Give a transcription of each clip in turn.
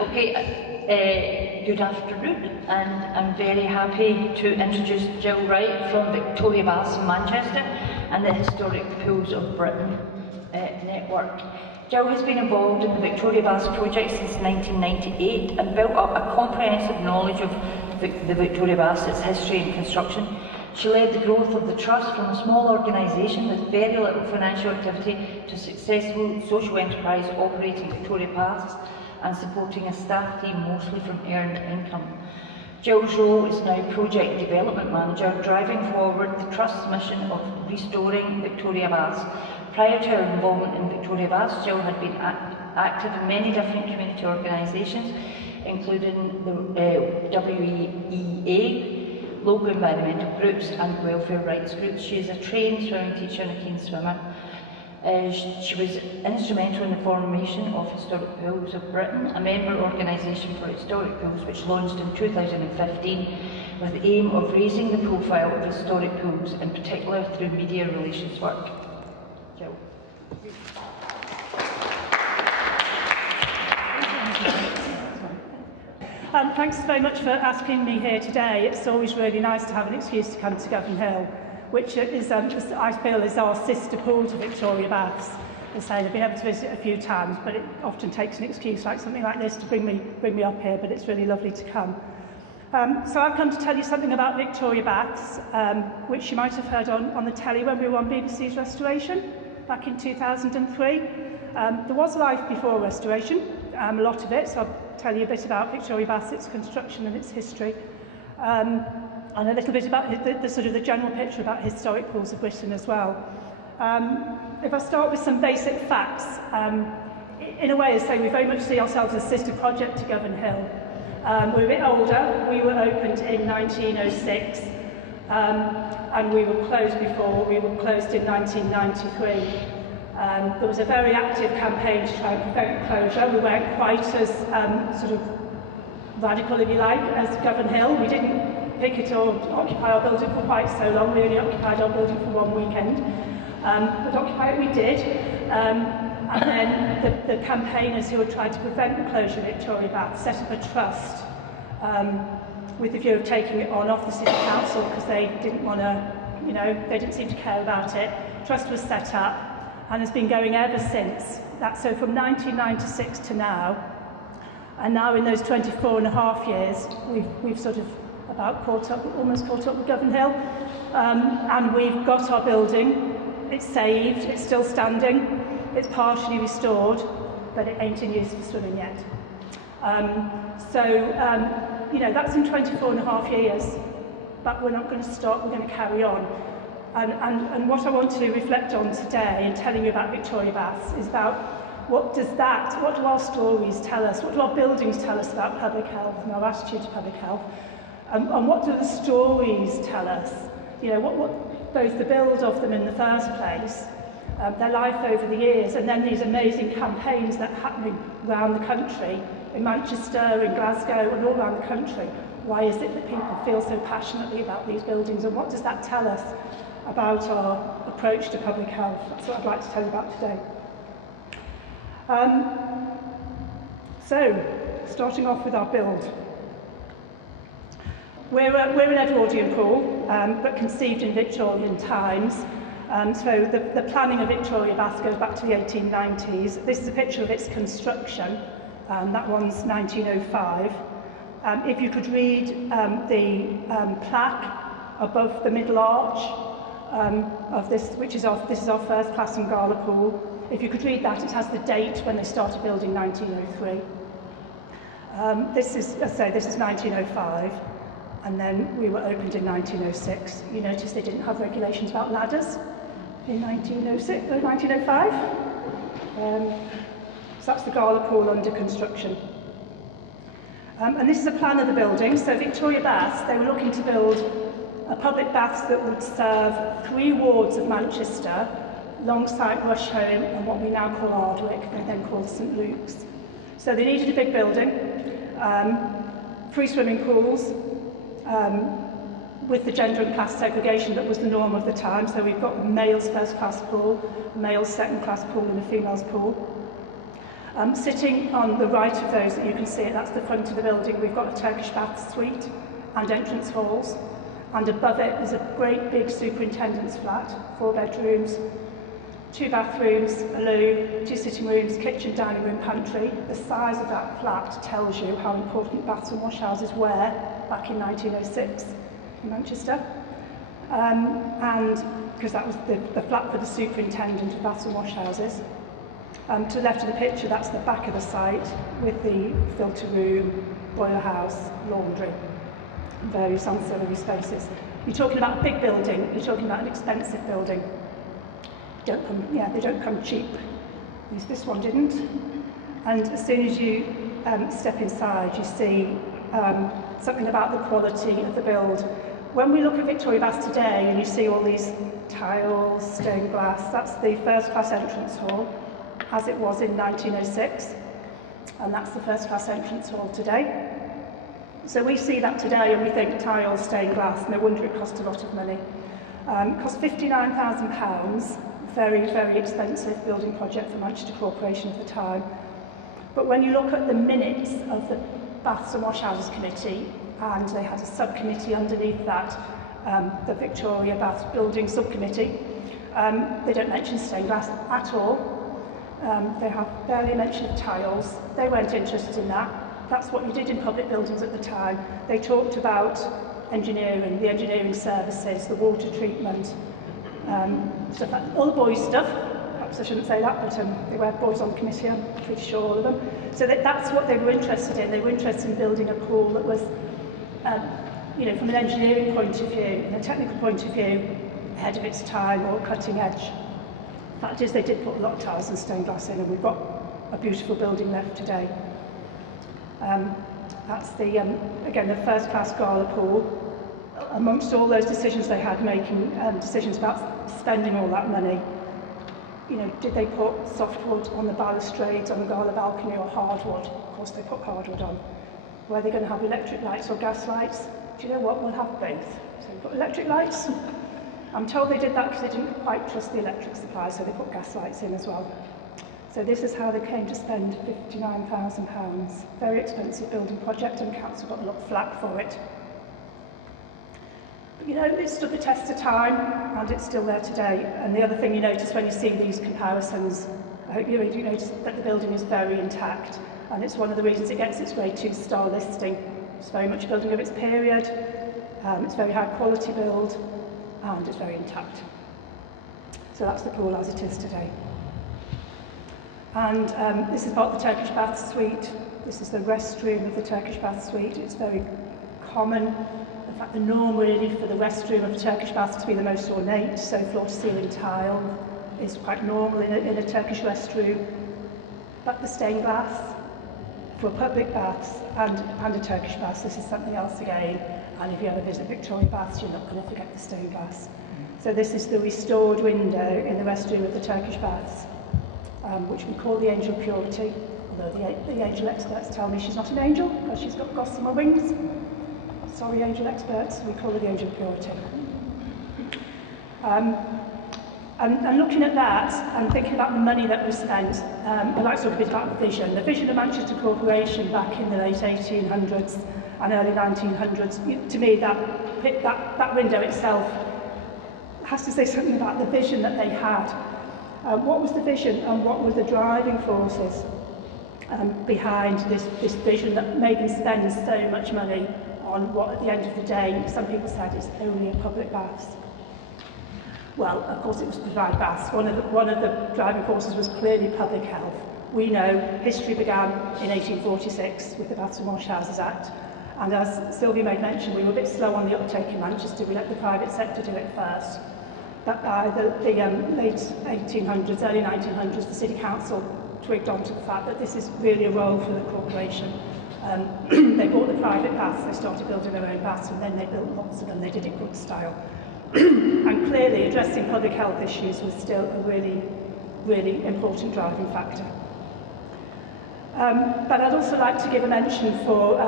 Okay, good afternoon, and I'm very happy to introduce Gill Wright from Victoria Baths in Manchester and the Historic Pools of Britain network. Gill has been involved in the Victoria Baths project since 1998 and built up a comprehensive knowledge of the Victoria Baths, its history and construction. She led the growth of the Trust from a small organisation with very little financial activity to a successful social enterprise operating Victoria Baths and supporting a staff team mostly from earned income. Gill's role is now Project Development Manager, driving forward the Trust's mission of restoring Victoria Baths. Prior to her involvement in Victoria Baths, Gill had been active in many different community organisations, including the WEA, local environmental groups and welfare rights groups. She is a trained swimming teacher and a keen swimmer. She was instrumental in the formation of Historic Pools of Britain, a member organisation for historic pools which launched in 2015 with the aim of raising the profile of historic pools, in particular through media relations work. Gill. Thanks very much for asking me here today. It's always really nice to have an excuse to come to Govanhill, which is, I feel, is our sister pool to Victoria Baths. As I say, I've been able to visit a few times, but it often takes an excuse like something like this to bring me up here, but it's really lovely to come. So I've come to tell you something about Victoria Baths, which you might have heard on the telly when we were on BBC's Restoration back in 2003. There was life before restoration, a lot of it, so I'll tell you a bit about Victoria Baths, its construction and its history, and a little bit about the sort of the general picture about historic pools of Britain as well. If I start with some basic facts, in a way, as I say, we very much see ourselves as a sister project to Govanhill. We're a bit older. We were opened in 1906, and we were closed before. We were closed in 1993. There was a very active campaign to try and prevent closure. We weren't quite as sort of radical, if you like, as Govanhill. We didn't pick it or occupy our building for quite so long. We only occupied our building for one weekend. But occupy it we did. And then the campaigners who had tried to prevent the closure of Victoria Baths set up a trust with the view of taking it on off the City Council because they didn't want to, you know, they didn't seem to care about it. Trust was set up and has been going ever since. So from 1996 to now, and now in those 24 and a half years, we've sort of almost caught up with Govanhill, and we've got our building. It's saved, it's still standing, it's partially restored, but it ain't in use for swimming yet. You know, that's in 24 and a half years, but we're not going to stop, we're going to carry on. And what I want to reflect on today in telling you about Victoria Baths is about what do our stories tell us, what do our buildings tell us about public health and our attitude to public health, and what do the stories tell us, you know, what both the build of them in the first place, their life over the years, and then these amazing campaigns that are happening around the country, in Manchester, in Glasgow, and all around the country. Why is it that people feel so passionately about these buildings, and what does that tell us about our approach to public health? That's what I'd like to tell you about today. So, starting off with our build. We're an Edwardian pool, but conceived in Victorian times. So the planning of Victoria Baths goes back to the 1890s. This is a picture of its construction. That one's 1905. If you could read the plaque above the middle arch of this, this is our first class and gala pool. If you could read that, it has the date when they started building, 1903. This is 1905, and then we were opened in 1906. You notice they didn't have regulations about ladders in 1905. So that's the gala pool under construction. And this is a plan of the building. So Victoria Baths, they were looking to build a public baths that would serve 3 wards of Manchester, Longside, Rusholme, and what we now call Ardwick, they then called St Luke's. So they needed a big building, 3 swimming pools, with the gender and class segregation that was the norm of the time. So we've got a male's first class pool, a male's second class pool, and a female's pool. Sitting on the right of those that you can see, that's the front of the building, we've got a Turkish bath suite and entrance halls, and above it is a great big superintendent's flat, 4 bedrooms, 2 bathrooms, a loo, 2 sitting rooms, kitchen, dining room, pantry. The size of that flat tells you how important baths and wash houses were back in 1906 in Manchester. And because that was the flat for the superintendent of baths and wash houses. To the left of the picture, that's the back of the site with the filter room, boiler house, laundry, and various ancillary spaces. You're talking about a big building, you're talking about an expensive building. They don't come cheap. At least this one didn't. And as soon as you step inside, you see something about the quality of the build. When we look at Victoria Baths today and you see all these tiles, stained glass, that's the first class entrance hall as it was in 1906, and that's the first class entrance hall today. So we see that today and we think tiles, stained glass, no wonder it cost a lot of money. It cost £59,000, very, very expensive building project for Manchester Corporation at the time. But when you look at the minutes of the Baths and Wash Houses Committee, and they had a subcommittee underneath that, the Victoria Baths Building Subcommittee, they don't mention stained glass at all. They have barely a mention of tiles. They weren't interested in that. That's what you did in public buildings at the time. They talked about engineering, the engineering services, the water treatment, stuff like all the boys' stuff. Perhaps I shouldn't say that, but they were boys on the committee, I'm pretty sure all of them. So that's what they were interested in. They were interested in building a pool that was, from an engineering point of view, and a technical point of view, ahead of its time or cutting edge. The fact is they did put a lot of tiles and stained glass in, and we've got a beautiful building left today. That's the, again, the first class gala pool. Amongst all those decisions they had, making decisions about spending all that money, did they put softwood on the balustrades on the gala balcony or hardwood? Of course they put hardwood on. Were they going to have electric lights or gas lights? Do you know what? We'll have both. So we put electric lights. I'm told they did that because they didn't quite trust the electric supply, so they put gas lights in as well. So this is how they came to spend £59,000. Very expensive building project, and council got a lot of flack for it. But it stood the test of time, and it's still there today. And the other thing you notice when you see these comparisons, I hope you do notice that the building is very intact, and it's one of the reasons it gets its Grade 2-star listing. It's very much a building of its period, it's very high quality build, and it's very intact. So that's the pool as it is today. And this is part of the Turkish bath suite. This is the restroom of the Turkish bath suite. It's very common. In fact, the norm really for the restroom of a Turkish bath to be the most ornate, so floor-to-ceiling tile is quite normal in a Turkish restroom. But the stained glass for public baths and a Turkish bath, this is something else again. And if you ever visit Victoria Baths, you're not going to forget the stained glass. So this is the restored window in the restroom of the Turkish baths, which we call the Angel Purity, although the angel experts tell me she's not an angel because she's got gossamer wings. Sorry, angel experts, we call her the Angel Purity. And looking at that and thinking about the money that was spent, I'd like to talk a bit about the vision. The vision of Manchester Corporation back in the late 1800s and early 1900s, to me that window itself has to say something about the vision that they had. What was the vision and what were the driving forces behind this vision that made them spend so much money on what at the end of the day some people said is only a public baths? Well, of course it was to provide baths. One of the driving forces was clearly public health. We know history began in 1846 with the Baths and Wash Houses Act, and as Sylvia made mention, we were a bit slow on the uptake in Manchester. We let the private sector do it first. But by the late 1800s, early 1900s, the City Council twigged onto the fact that this is really a role for the corporation. They bought the private baths, they started building their own baths, and then they built lots of them. They did it good style. And clearly addressing public health issues was still a really, really important driving factor. But I'd also like to give a mention for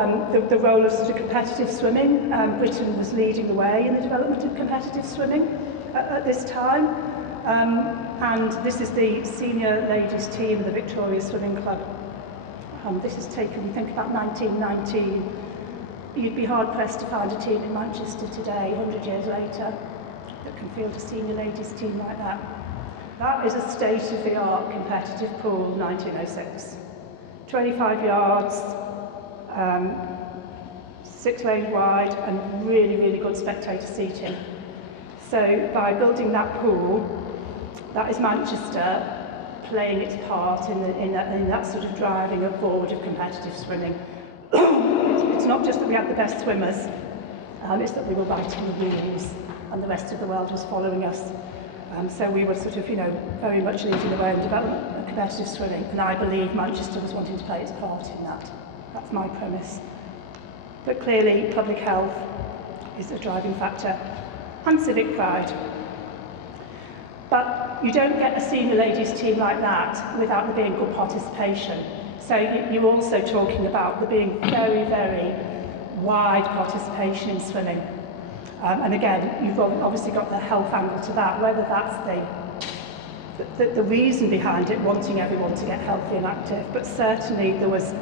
the role of sort of competitive swimming. Britain was leading the way in the development of competitive swimming at this time. and this is the senior ladies team of the Victoria Swimming Club. This is taken, we think, about 1919. You'd be hard-pressed to find a team in Manchester today, 100 years later, that can field a senior ladies team like that. That is a state-of-the-art competitive pool, 1906. 25 yards, 6 lanes wide, and really, really good spectator seating. So by building that pool, that is Manchester playing its part in that sort of driving forward of competitive swimming. It's not just that we had the best swimmers, it's that we were writing the rules and the rest of the world was following us. So we were sort of, very much leading the way in development of competitive swimming, and I believe Manchester was wanting to play its part in that. That's my premise. But clearly, public health is a driving factor, and civic pride. But you don't get a senior ladies team like that without there being good participation. So you're also talking about there being very, very wide participation in swimming. And again, you've obviously got the health angle to that, whether that's the reason behind it, wanting everyone to get healthy and active, but certainly there was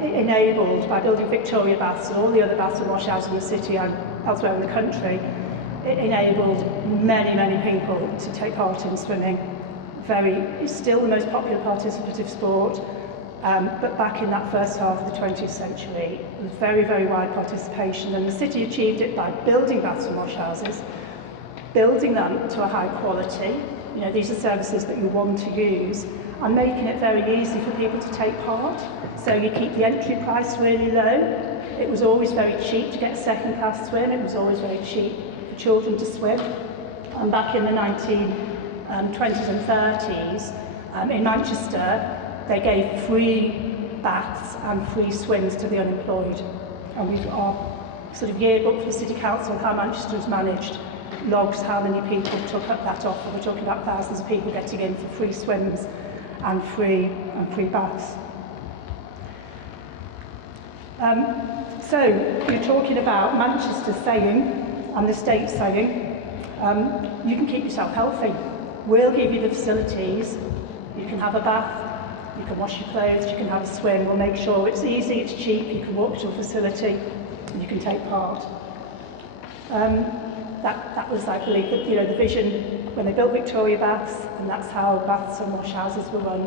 enabled by building Victoria Baths and all the other baths and washouts in the city and elsewhere in the country. It enabled many, many people to take part in swimming. It's still the most popular participative sport, but back in that first half of the 20th century, it was very, very wide participation, and the city achieved it by building baths and washhouses, building them to a high quality. These are services that you want to use, and making it very easy for people to take part. So you keep the entry price really low. It was always very cheap to get a second-class swim. It was always very cheap for children to swim. And back in the 1920s and 30s, in Manchester, they gave free baths and free swims to the unemployed. And our sort of yearbook for the City Council, how Manchester was managed, logs how many people took up that offer. We're talking about thousands of people getting in for free swims and free baths. So you're talking about Manchester saying, and the state saying, you can keep yourself healthy. We'll give you the facilities. You can have a bath, you can wash your clothes, you can have a swim. We'll make sure it's easy, it's cheap, you can walk to a facility, and you can take part. That was, I believe, the vision when they built Victoria Baths, and that's how baths and washhouses were run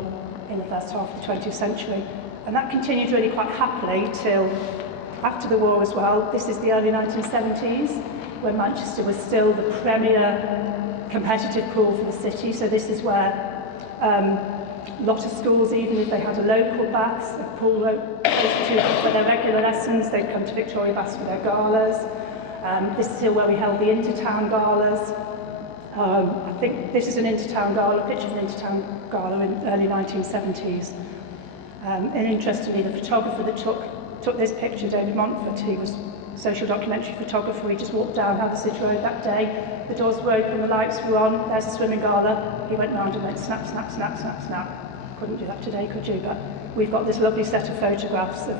in the first half of the 20th century. And that continued really quite happily till after the war as well. This is the early 1970s, when Manchester was still the premier competitive pool for the city. So this is where a lot of schools, even if they had a local baths, a pool close to them for their regular lessons, they'd come to Victoria Baths for their galas. This is here where we held the intertown galas. I think this is an intertown gala, a picture of an intertown gala in the early 1970s. And interestingly, the photographer that took this picture, David Montfort, he was a social documentary photographer. He just walked down Hathersage Road that day. The doors were open, the lights were on, there's a swimming gala. He went round and went snap, snap, snap, snap, snap. Couldn't do that today, could you? But we've got this lovely set of photographs of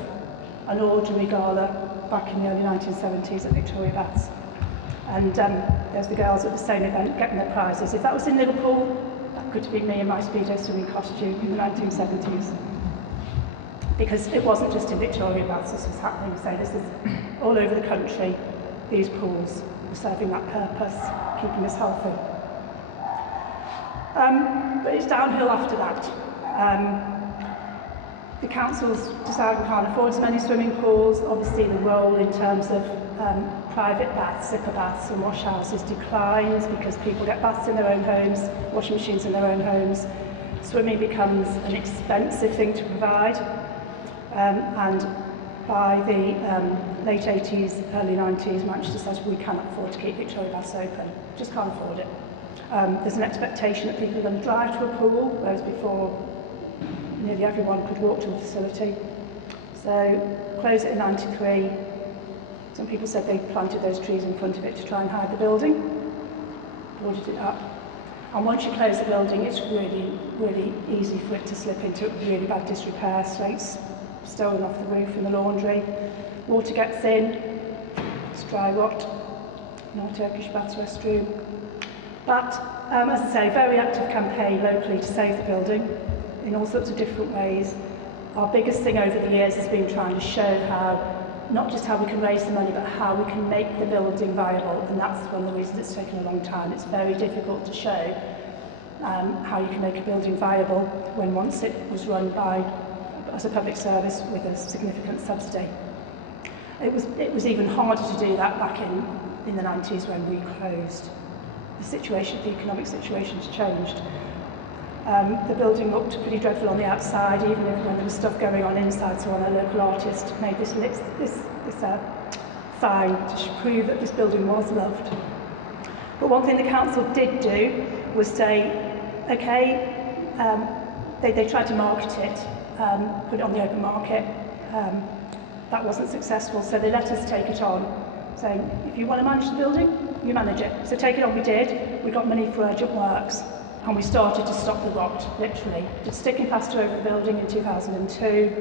an ordinary gala back in the early 1970s at Victoria Baths. And there's the girls at the same event getting their prizes. If that was in Liverpool, that could have been me in my Speedo swimming costume in the 1970s. Because it wasn't just in Victoria Baths this was happening, so this is all over the country. These pools were serving that purpose, keeping us healthy. But it's downhill after that. The councils decided we can't afford as many swimming pools. Obviously the role in terms of private baths, zipper baths and washhouses declines because people get baths in their own homes, washing machines in their own homes. Swimming becomes an expensive thing to provide. And by the late 80s, early 90s, Manchester says we cannot afford to keep Victoria Baths open. Just can't afford it. There's an expectation that people are going to drive to a pool, whereas before nearly everyone could walk to a facility. So close it in 93. Some people said they planted those trees in front of it to try and hide the building, boarded it up. And once you close the building, it's really, really easy for it to slip into really bad disrepair. Slates stolen off the roof in the laundry. Water gets in, it's dry rot. No Turkish baths restroom. But, as I say, very active campaign locally to save the building in all sorts of different ways. Our biggest thing over the years has been trying to show how, not just how we can raise the money, but how we can make the building viable, and that's one of the reasons it's taken a long time. It's very difficult to show how you can make a building viable when once it was run as a public service with a significant subsidy. It was even harder to do that back in the 90s when we closed. The economic situation's changed. The building looked pretty dreadful on the outside, even when there was stuff going on inside, so our local artist made this sign to prove that this building was loved. But one thing the council did do was say, okay, they tried to market it, put it on the open market. That wasn't successful, so they let us take it on, saying, if you want to manage the building, you manage it. So take it on, we did. We got money for urgent works, and we started to stop the rot, literally. Did sticking plaster over the building in 2002,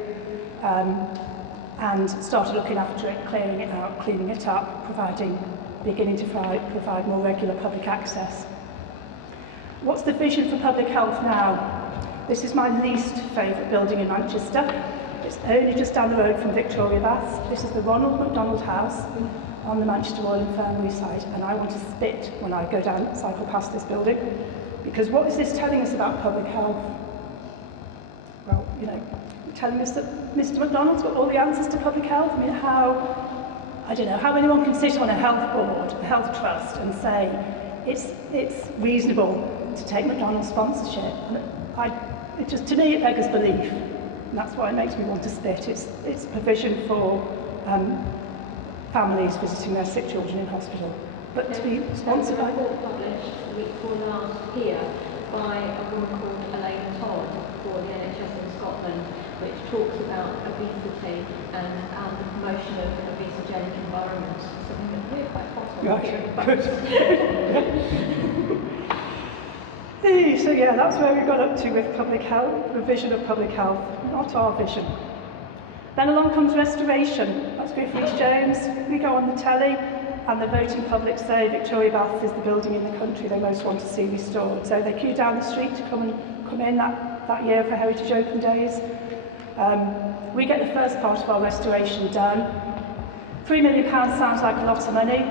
and started looking after it, clearing it out, cleaning it up, beginning to provide more regular public access. What's the vision for public health now? This is my least favourite building in Manchester. It's only just down the road from Victoria Baths. This is the Ronald McDonald House on the Manchester Royal Infirmary site, and I want to spit when I go down, cycle past this building, because what is this telling us about public health? Well, you know, telling us that Mr. McDonald's got all the answers to public health. I mean, I don't know how anyone can sit on a health board, a health trust, and say it's reasonable to take McDonald's sponsorship. To me, it beggars belief. And that's why it makes me want to spit. It's provision for families visiting their sick children in hospital. But to be sponsored by... published the week before last here by a woman called Elaine Todd for the NHS in Scotland, which talks about obesity and the promotion of an obesogenic environment. Something that we're quite hot on here. Good. So yeah, that's where we got up to with public health, the vision of public health, not our vision. Then along comes restoration. That's Griff Rhys-Jones. We go on the telly, and the voting public say Victoria Baths is the building in the country they most want to see restored. So they queue down the street to come in that year for Heritage Open Days. We get the first part of our restoration done. £3 million sounds like a lot of money,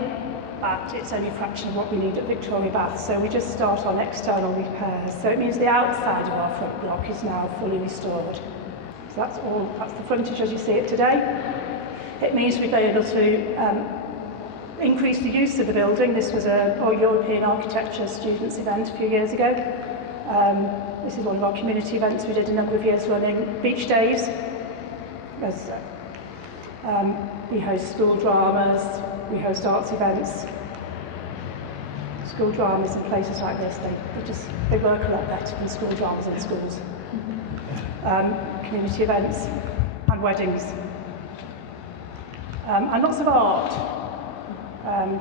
but it's only a fraction of what we need at Victoria Baths. So we just start on external repairs. So it means the outside of our front block is now fully restored. So that's the frontage as you see it today. It means we've been able to increase the use of the building. This was a European architecture students event a few years ago. This is one of our community events we did a number of years running. Beach days. We host school dramas, we host arts events. School dramas in places like this, they work a lot better than school dramas in schools. Community events and weddings. And lots of art.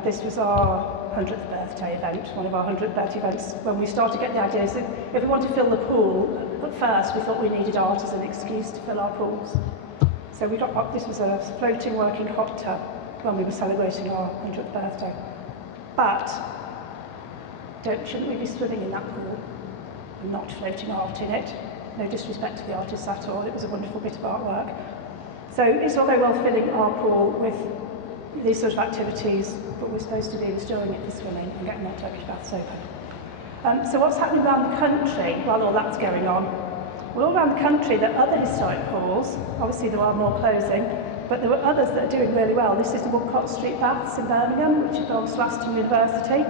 This was our 100th birthday event, one of our 100th birthday events. When we started to get the ideas, if we want to fill the pool, at first we thought we needed art as an excuse to fill our pools. So we got this was a floating working hot tub when we were celebrating our 100th birthday. But shouldn't we be swimming in that pool and not floating art in it? No disrespect to the artists at all, it was a wonderful bit of artwork. So it's all very well filling our pool with these sort of activities, but we're supposed to be restoring it for swimming and getting our Turkish baths open. So what's happening around the country while all that's going on? Well, all around the country there are other historic pools. Obviously there are more closing, but there were others that are doing really well. This is the Woodcote Street Baths in Birmingham, which belongs to Aston University.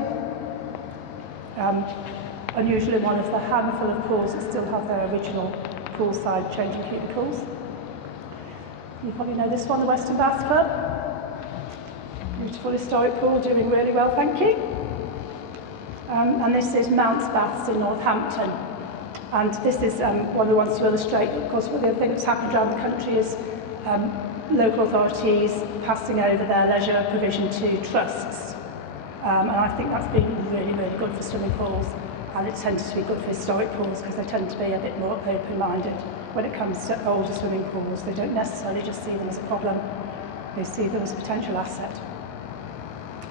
Unusually one of the handful of pools that still have their original poolside changing cubicles. You probably know this one, the Western Baths Club. Beautiful historic pool, doing really well, thank you. And this is Mounts Baths in Northampton. And this is one of the ones to illustrate, of course, what the other thing that's happened around the country is local authorities passing over their leisure provision to trusts. And I think that's been really, really good for swimming pools. And it tends to be good for historic pools because they tend to be a bit more open-minded when it comes to older swimming pools. They don't necessarily just see them as a problem, they see them as a potential asset.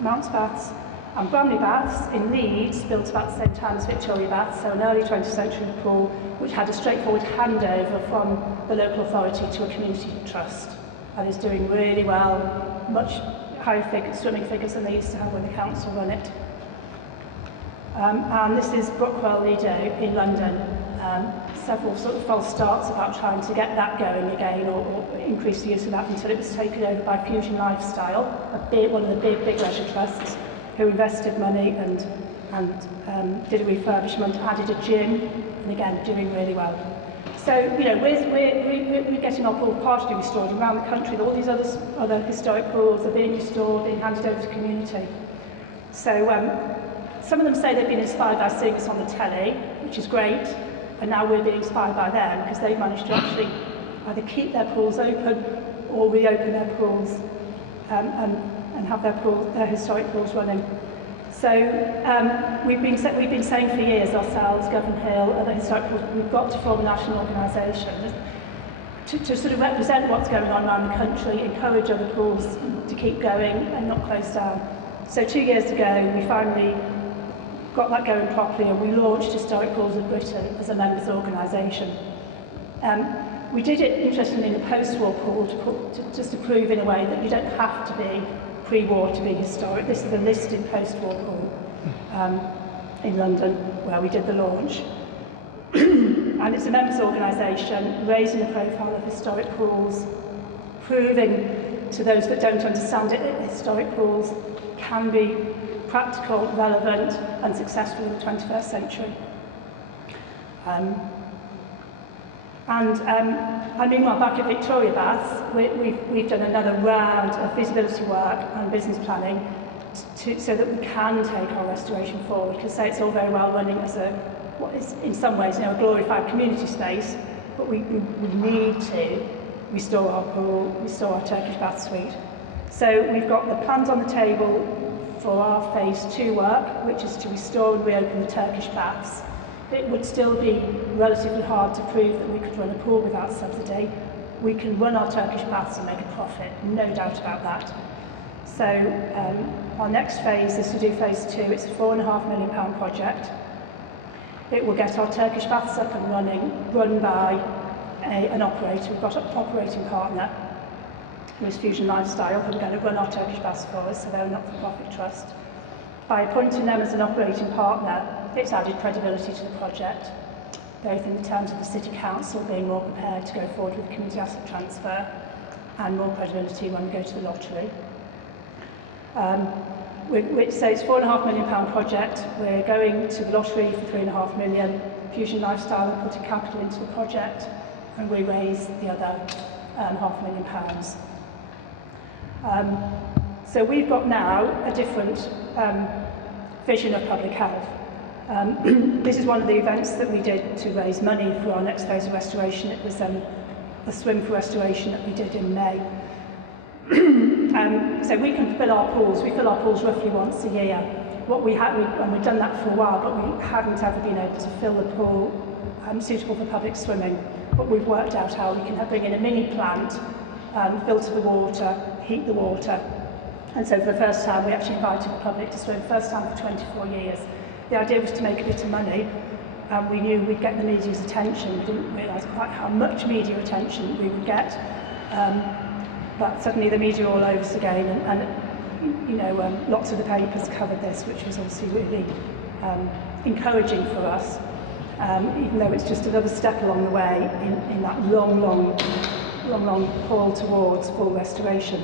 Mounts Baths And Govanhill Baths in Leeds built about the same time as Victoria Baths, so an early 20th century pool which had a straightforward handover from the local authority to a community trust, and is doing really well, much higher swimming figures than they used to have when the council run it. And this is Brookwell Lido in London. Several sort of false starts about trying to get that going again or increase the use of that until it was taken over by Fusion Lifestyle, one of the big leisure trusts, who invested money and did a refurbishment, added a gym, and again, doing really well. So, you know, we're getting our pool partially restored around the country. All these other historic pools are being restored, being handed over to the community. So, some of them say they've been inspired by seeing us on the telly, which is great, and now we're being inspired by them because they've managed to actually either keep their pools open or reopen their pools and have their historic pools running. So we've been saying for years ourselves, Govanhill, other historic pools, we've got to form a national organisation to sort of represent what's going on around the country, encourage other pools to keep going and not close down. So 2 years ago we finally got that going properly and we launched Historic Pools of Britain as a members organisation. We did it, interestingly, in a post-war pool just to prove in a way that you don't have to be pre-war to be historic. This is a listed post-war pool in London where we did the launch. And it's a members organisation raising the profile of historic pools, proving to those that don't understand it that historic pools can be practical, relevant and successful in the 21st century. Meanwhile, back at Victoria Baths, we've done another round of feasibility work and business planning so that we can take our restoration forward. Because say it's all very well running as what is in some ways, you know, a glorified community space, but we need to restore our pool, restore our Turkish bath suite. So we've got the plans on the table for our phase 2 work, which is to restore and reopen the Turkish baths. It would still be relatively hard to prove that we could run a pool without subsidy. We can run our Turkish baths and make a profit, no doubt about that. So our next phase is to do phase 2. It's a £4.5 million project. It will get our Turkish baths up and running, run by an operator. We've got an operating partner who is Fusion Lifestyle, who are going to run our Turkish baths for us, so they're a not-for-profit trust. By appointing them as an operating partner, it's added credibility to the project, both in terms of the City Council being more prepared to go forward with the community asset transfer and more credibility when we go to the lottery. So it's a £4.5 million project. We're going to the lottery for £3.5 million. Fusion Lifestyle are putting capital into the project and we raise the other £500,000. So we've got now a different vision of public health. This is one of the events that we did to raise money for our next phase of restoration. It was a swim for restoration that we did in May. So we can fill our pools. We fill our pools roughly once a year. And we've done that for a while, but we hadn't ever been able to fill the pool suitable for public swimming. But we've worked out how we can bring in a mini plant, filter the water, heat the water. And so for the first time, we actually invited the public to swim, first time for 24 years. The idea was to make a bit of money, and we knew we'd get the media's attention. We didn't realise quite how much media attention we would get. But suddenly the media all over us again, and you know, lots of the papers covered this, which was obviously really encouraging for us, even though it's just another step along the way in that long haul towards full restoration.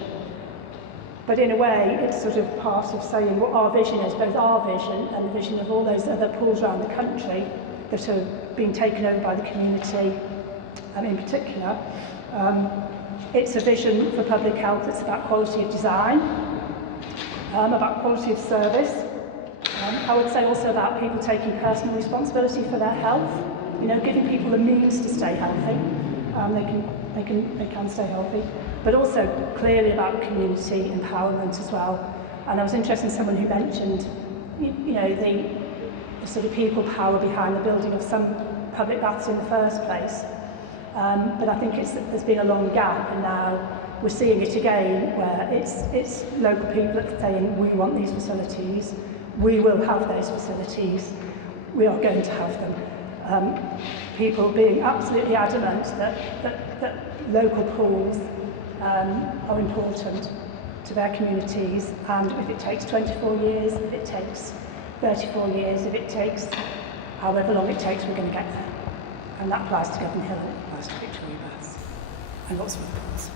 But in a way, it's sort of part of saying what our vision is, both our vision and the vision of all those other pools around the country that are being taken over by the community, in particular. It's a vision for public health. It's about quality of design, about quality of service. I would say also about people taking personal responsibility for their health. You know, giving people the means to stay healthy. They can stay healthy. But also clearly about community empowerment as well. And I was interested in someone who mentioned, you know, the sort of people power behind the building of some public baths in the first place. But I think there's been a long gap, and now we're seeing it again, where it's local people that are saying we want these facilities. we will have those facilities. We are going to have them. People being absolutely adamant that local pools are important to their communities, and if it takes 24 years, if it takes 34 years, if it takes however long it takes, we're going to get there. And that applies to Govanhill and it applies to Victoria Baths and lots of other pools.